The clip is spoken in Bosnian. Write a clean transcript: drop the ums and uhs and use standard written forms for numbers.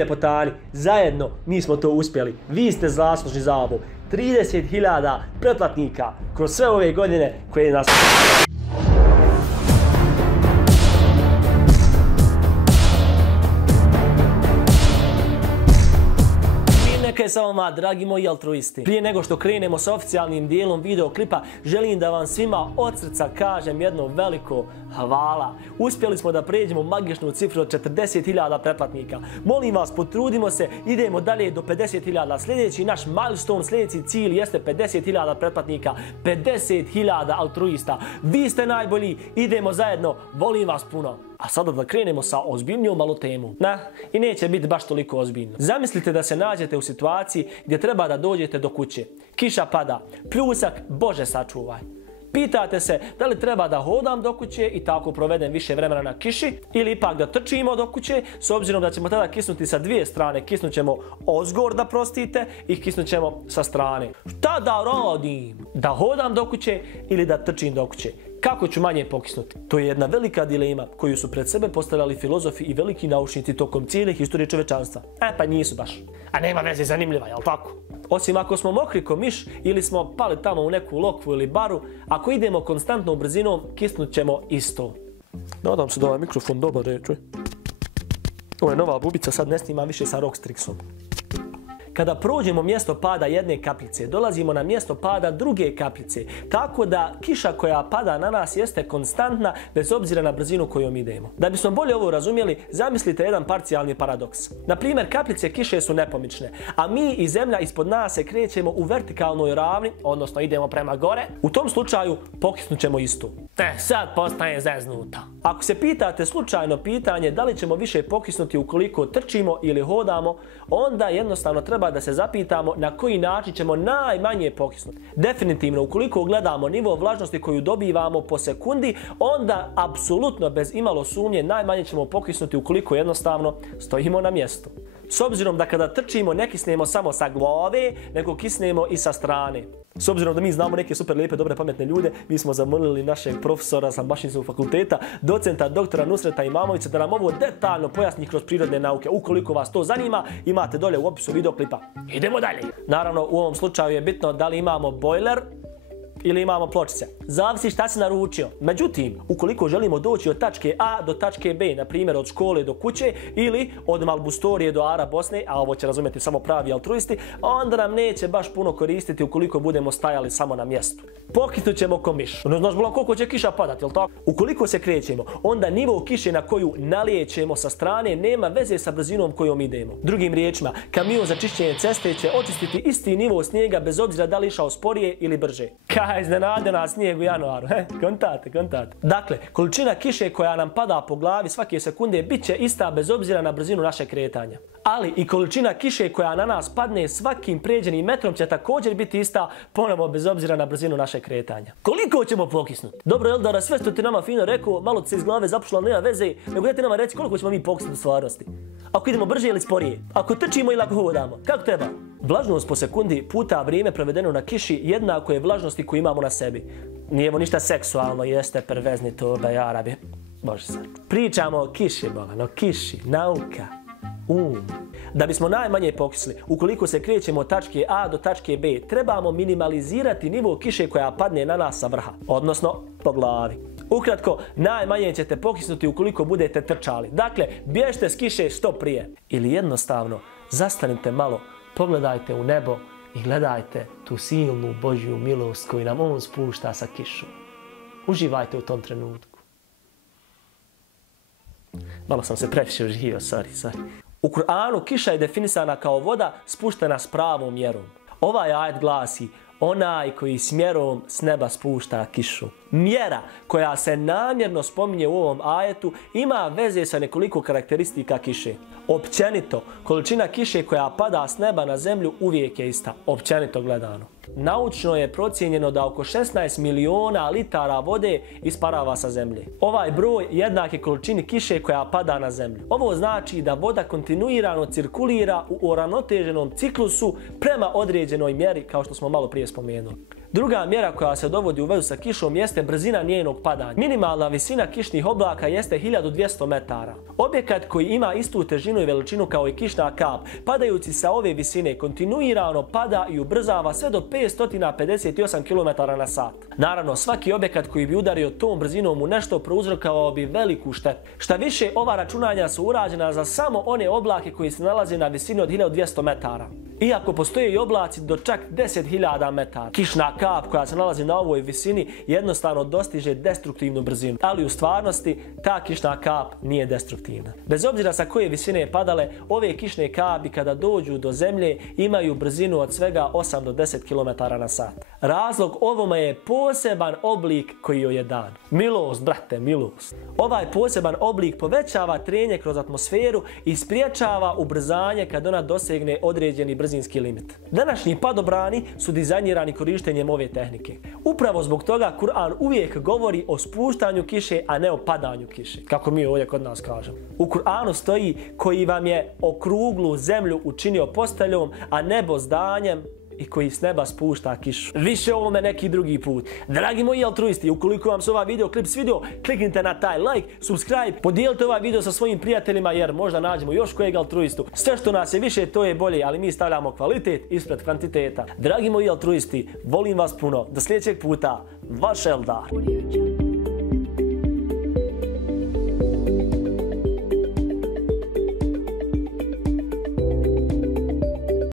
Ljepotani, zajedno mi smo to uspjeli. Vi ste zaslužni za ovo. 30.000 pretplatnika kroz sve ove godine koje nas... Neka je sa vama, dragi moji altruisti. Prije nego što krenemo sa oficijalnim dijelom videoklipa, želim da vam svima od srca kažem jedno veliko hvala. Uspjeli smo da pređemo magičnu cifru od 40.000 pretplatnika. Molim vas, potrudimo se, idemo dalje do 50.000. Sljedeći naš milestone, sljedeći cilj jeste 50.000 pretplatnika, 50.000 altruista. Vi ste najbolji, idemo zajedno, volim vas puno. A sada da krenemo sa ozbiljnijom malo temu. I neće biti baš toliko ozbiljno. Zamislite da se nađete u situaciji gdje treba da dođete do kuće. Kiša pada, pljusak, Bože sačuvaj. Pitate se da li treba da hodam do kuće i tako provedem više vremena na kiši ili ipak da trčimo do kuće s obzirom da ćemo tada kisnuti sa dvije strane. Kisnut ćemo ozgor da prostite i kisnut ćemo sa strane. Šta da radim? Da hodam do kuće ili da trčim do kuće? Kako ću manje pokisnuti? To je jedna velika dilema koju su pred sebe postavljali filozofi i veliki naučnici tokom cijele historije čovečanstva. Pa nisu baš. A nema veze, zanimljiva, jel tako? Osim ako smo mokri ko miš ili smo pali tamo u neku lokvu ili baru, ako idemo konstantnom brzinom, kisnut ćemo isto. Nadam se da ovaj mikrofon dobar reče. Ovo je nova bubica, sad ne snimam više sa Rockstrixom. Kada prođemo mjesto pada jedne kapljice, dolazimo na mjesto pada druge kapljice. Tako da kiša koja pada na nas jeste konstantna bez obzira na brzinu kojom idemo. Da bismo bolje ovo razumjeli, zamislite jedan parcijalni paradoks. Na primjer, kapljice kiše su nepomične, a mi i zemlja ispod nas se krećemo u vertikalnoj ravni, odnosno idemo prema gore. U tom slučaju pokisnut ćemo isto. Sad postaje zeznuta. Ako se pitate slučajno pitanje da li ćemo više pokisnuti ukoliko trčimo ili hodamo, onda jednostavno treba da se zapitamo na koji način ćemo najmanje pokisnuti. Definitivno, ukoliko gledamo nivo vlažnosti koju dobivamo po sekundi, onda apsolutno bez imalo sumnje najmanje ćemo pokisnuti ukoliko jednostavno stojimo na mjestu. S obzirom da kada trčimo ne kisnemo samo sa glave, nego kisnemo i sa strane. S obzirom da mi znamo neke super lijepe, dobre, pametne ljude, mi smo zamolili našeg profesora sa Mašinskog fakulteta, docenta doktora Nusreta Imamovića da nam ovo detaljno pojasni kroz prirodne nauke. Ukoliko vas to zanima, imate dolje u opisu videoklipa. Idemo dalje. Naravno, u ovom slučaju je bitno da li imamo bojler ili imamo pločice. Zavisi šta si naručio. Međutim, ukoliko želimo doći od tačke A do tačke B, na primjer od škole do kuće ili od Malbustorije do Ara Bosne, a ovo će razumjeti samo pravi altruisti, onda nam neće baš puno koristiti ukoliko budemo stajali samo na mjestu. Pokisnut ćemo ko miš. Ne znaš bila koliko će kiša padati, jel tako? Ukoliko se krećemo, onda nivo kiše na koju nalijećemo sa strane nema veze sa brzinom kojom idemo. Drugim riječima, kamion za čišćenje ceste će očistiti isti nivo snijega bez obzira da li išao sporije ili brže. Iznenadio nas snijeg u januaru, kontate. Dakle, količina kiše koja nam pada po glavi svake sekunde bit će ista bez obzira na brzinu našeg kretanja. Ali i količina kiše koja na nas padne svakim pređenim metrom će također biti ista ponovo bez obzira na brzinu našeg kretanja. Koliko ćemo pokisnuti? Dobro, Eldara, sve što ti nama fino rekao, malo ti se iz glave zapušlo, nema veze, nego da ti nama reći koliko ćemo mi pokisnuti u stvarnosti. Ako idemo brže ili sporije, ako trčimo ili ako hodamo, kako treba? Vlažnost po sekundi puta vrijeme provedeno na kiši jednako je vlažnosti koju imamo na sebi. Nije ovo ništa seksualno, jeste pervezni to, bajarabi. Bože sad. Pričamo o kiši, Bolan, o kiši, nauka, Da bismo najmanje pokisli, ukoliko se krećemo od tačke A do tačke B, trebamo minimalizirati nivo kiše koja padne na nas sa vrha, odnosno po glavi. Ukratko, najmanje ćete pokisnuti ukoliko budete trčali. Dakle, bježte s kiše što prije. Ili jednostavno, zastanite malo, pogledajte u nebo i gledajte tu silnu Božju milost koju nam On spušta sa kišom. Uživajte u tom trenutku. Malo sam se previše uživio, sorry. U Kur'anu kiša je definisana kao voda spuštena s pravom mjerom. Ovaj ajet glasi: onaj koji s mjerom s neba spušta kišu. Mjera koja se namjerno spominje u ovom ajetu ima veze sa nekoliko karakteristika kiše. Općenito, količina kiše koja pada s neba na zemlju uvijek je ista, općenito gledano. Naučno je procijenjeno da oko 16 miliona litara vode isparava sa zemlje. Ovaj broj jednak je količini kiše koja pada na zemlju. Ovo znači da voda kontinuirano cirkulira u uravnoteženom ciklusu prema određenoj mjeri, kao što smo malo prije spomenuli. Druga mjera koja se dovodi u vezu sa kišom jeste brzina njenog padanja. Minimalna visina kišnih oblaka jeste 1200 metara. Objekat koji ima istu težinu i veličinu kao i kišna kap, padajući sa ove visine kontinuirano pada i ubrzava sve do 558 km/h. Naravno, svaki objekat koji bi udario tom brzinom u nešto prouzrokovao bi veliku štetu. Šta više, ova računanja su urađena za samo one oblake koji se nalaze na visini od 1200 metara. Iako postoje i oblaci do čak 10.000 metara. Kišna kap koja se nalazi na ovoj visini jednostavno dostiže destruktivnu brzinu. Ali u stvarnosti ta kišna kap nije destruktivna. Bez obzira sa koje visine je padale, ove kišne kapi kada dođu do zemlje imaju brzinu od svega 8 do 10 km/h. Razlog ovome je poseban oblik koji joj je dan. Milost, brate, milost. Ovaj poseban oblik povećava trenje kroz atmosferu i spriječava ubrzanje kad ona dosegne određeni brzinski limit. Današnji padobrani su dizajnirani korištenjem ove tehnike. Upravo zbog toga Kur'an uvijek govori o spuštanju kiše, a ne o padanju kiše, kako mi ovdje kod nas kažemo. U Kur'anu stoji koji vam je okruglu zemlju učinio posteljom, a nebo zdanjem, i koji s neba spušta kišu. Više o ovome neki drugi put. Dragi moji altruisti, ukoliko vam se ovaj videoklip svidio, kliknite na taj like, subscribe, podijelite ovaj video sa svojim prijateljima jer možda nađemo još kojeg altruistu. Sve što nas je više, to je bolje, ali mi stavljamo kvalitet ispred kvantiteta. Dragi moji altruisti, volim vas puno. Do sljedećeg puta, vaš Eldar.